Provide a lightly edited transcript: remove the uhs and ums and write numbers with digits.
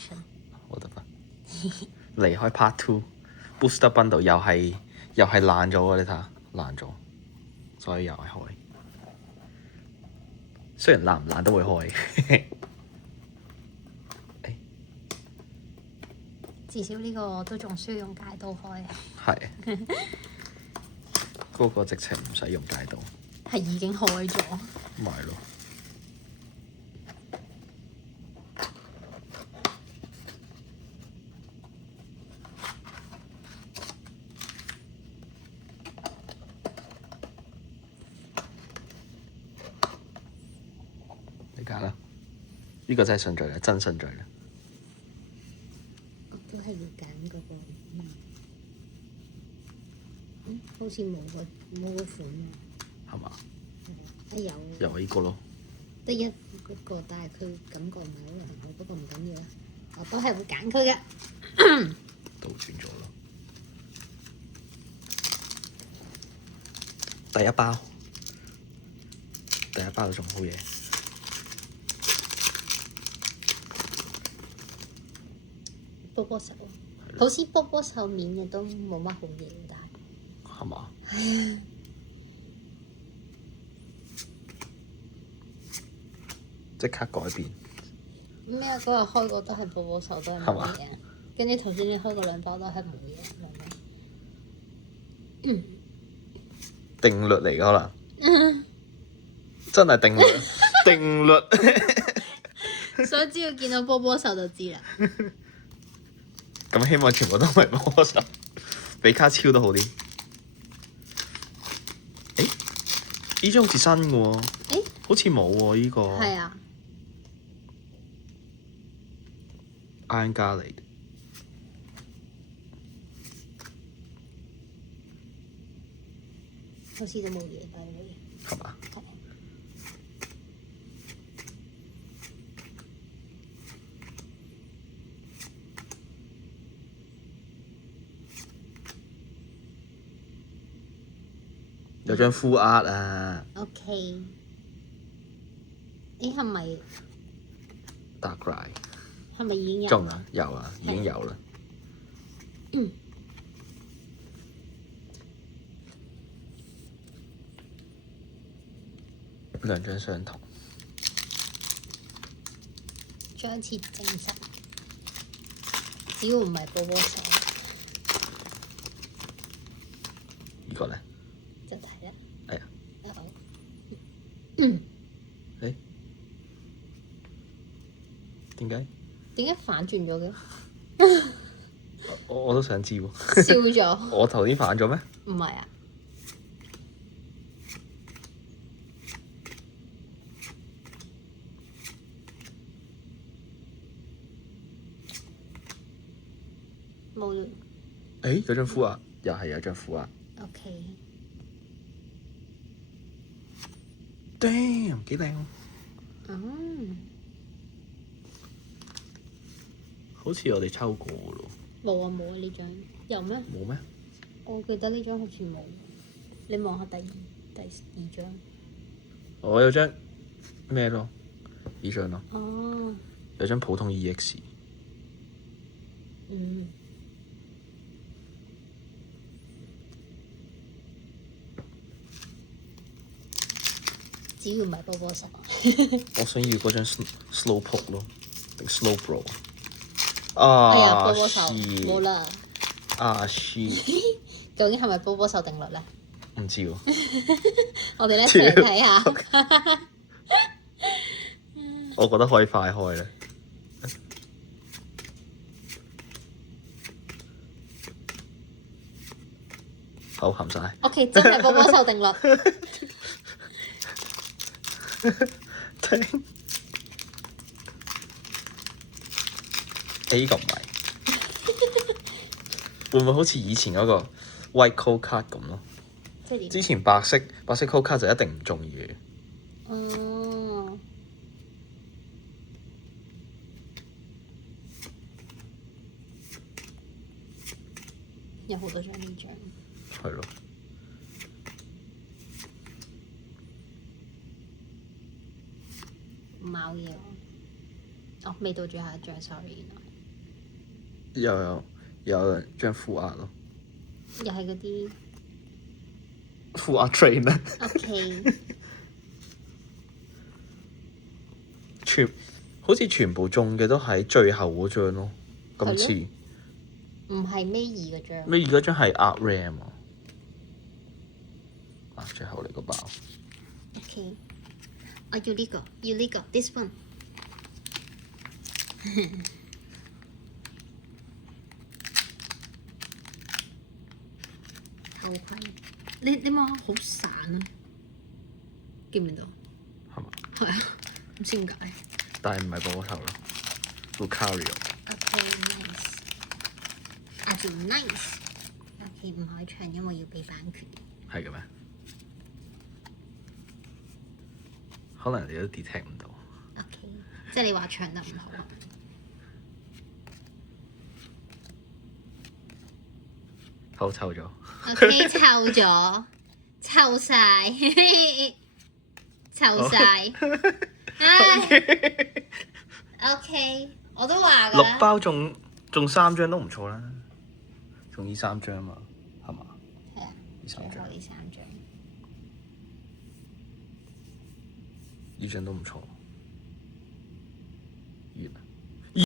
action。我得吧。離開 Part Two，Booster Bundle 又係爛咗喎，你睇下爛咗，所以又係開。雖然爛唔爛都會開。至少呢個都仲需要用戒刀開。係。嗰個直情唔使用戒刀。係已經開咗。咪係咯。你揀啦，呢個真係順序啦，真順序啦。都係要揀嗰個。好似冇個款啊。係嘛？有。又係呢個咯。得一嗰個，但係佢感覺唔係好良好，不過唔緊要啦。我都係會揀佢嘅。倒轉咗咯。第一包都仲好嘢。波波手，好似波波手面嘅都冇乜好嘢，但係。係嘛？係啊。即刻改變。咩啊？嗰日開過都係波波手，都係冇嘢。跟住頭先你開過兩包都係冇嘢，定律嚟㗎可能。真係定律。定律。所以只要見到波波手就知啦。咁希望全部都唔係波波手，比卡超都好啲。呢張好似新嘅喎。好似冇喎呢個。係啊。Iron Garlic。好似都冇嘢㗎。係嘛？有張 full art 啊。OK。係咪 Darkrai。係咪已經有？仲啊，有啊，已經有啦。兩張相同。再一次證實，只要唔係波波手，呢個咧？就睇啦。係啊。點解反轉咗嘅？我都想知喎。笑咗。我頭先反咗咩？唔係啊。冇咗。有張 full art，又係有張 full art。OK。Damn，幾靚。好似我哋抽過咯。冇啊冇啊，呢張有咩？冇咩？我記得呢張好似冇。你望下第二張。我有張咩咯？呢張咯。哦。有張普通 EX。只要唔係波波手。我想要嗰張 Slowpoke 咯，定 Slowbro。波波手冇啦。究竟係咪波波手定律咧？唔知喎。我哋一齊睇下。我覺得可以快開咧。好含晒。OK， 真係波波手定律。呢個唔係。會唔會好似以前嗰個 White Code Card 咁咯？之前白色 Code Card 就一定唔中意嘅。有好多張呢張。係咯。貓嘢喎。哦，未到最後一張，sorry。有兩張負壓咯。又係嗰啲負壓 trainer。OK。好似全部中嘅都喺最後嗰張咯，今次。唔係尾二嗰張。尾二嗰張係 Art Ram 啊，最後嚟個包。OK。我要呢個，要呢個 ，this one。頭盔，你望下好散啊，見唔見到？係嘛？係啊，唔知點解。但係唔係波頭咯 Lucario。OK，nice。阿條 nice。OK， 唔可以唱，因為要俾版權。係嘅咩？可能你都 detect 唔到。OK， 即係你話唱得唔好啊？好臭咗。OK， 臭咗，臭晒，臭晒。OK， 我都話㗎啦。6包中3張都唔錯啦，中呢3張嘛，係嘛？係啊，呢3張，呢3張。呢張都唔錯。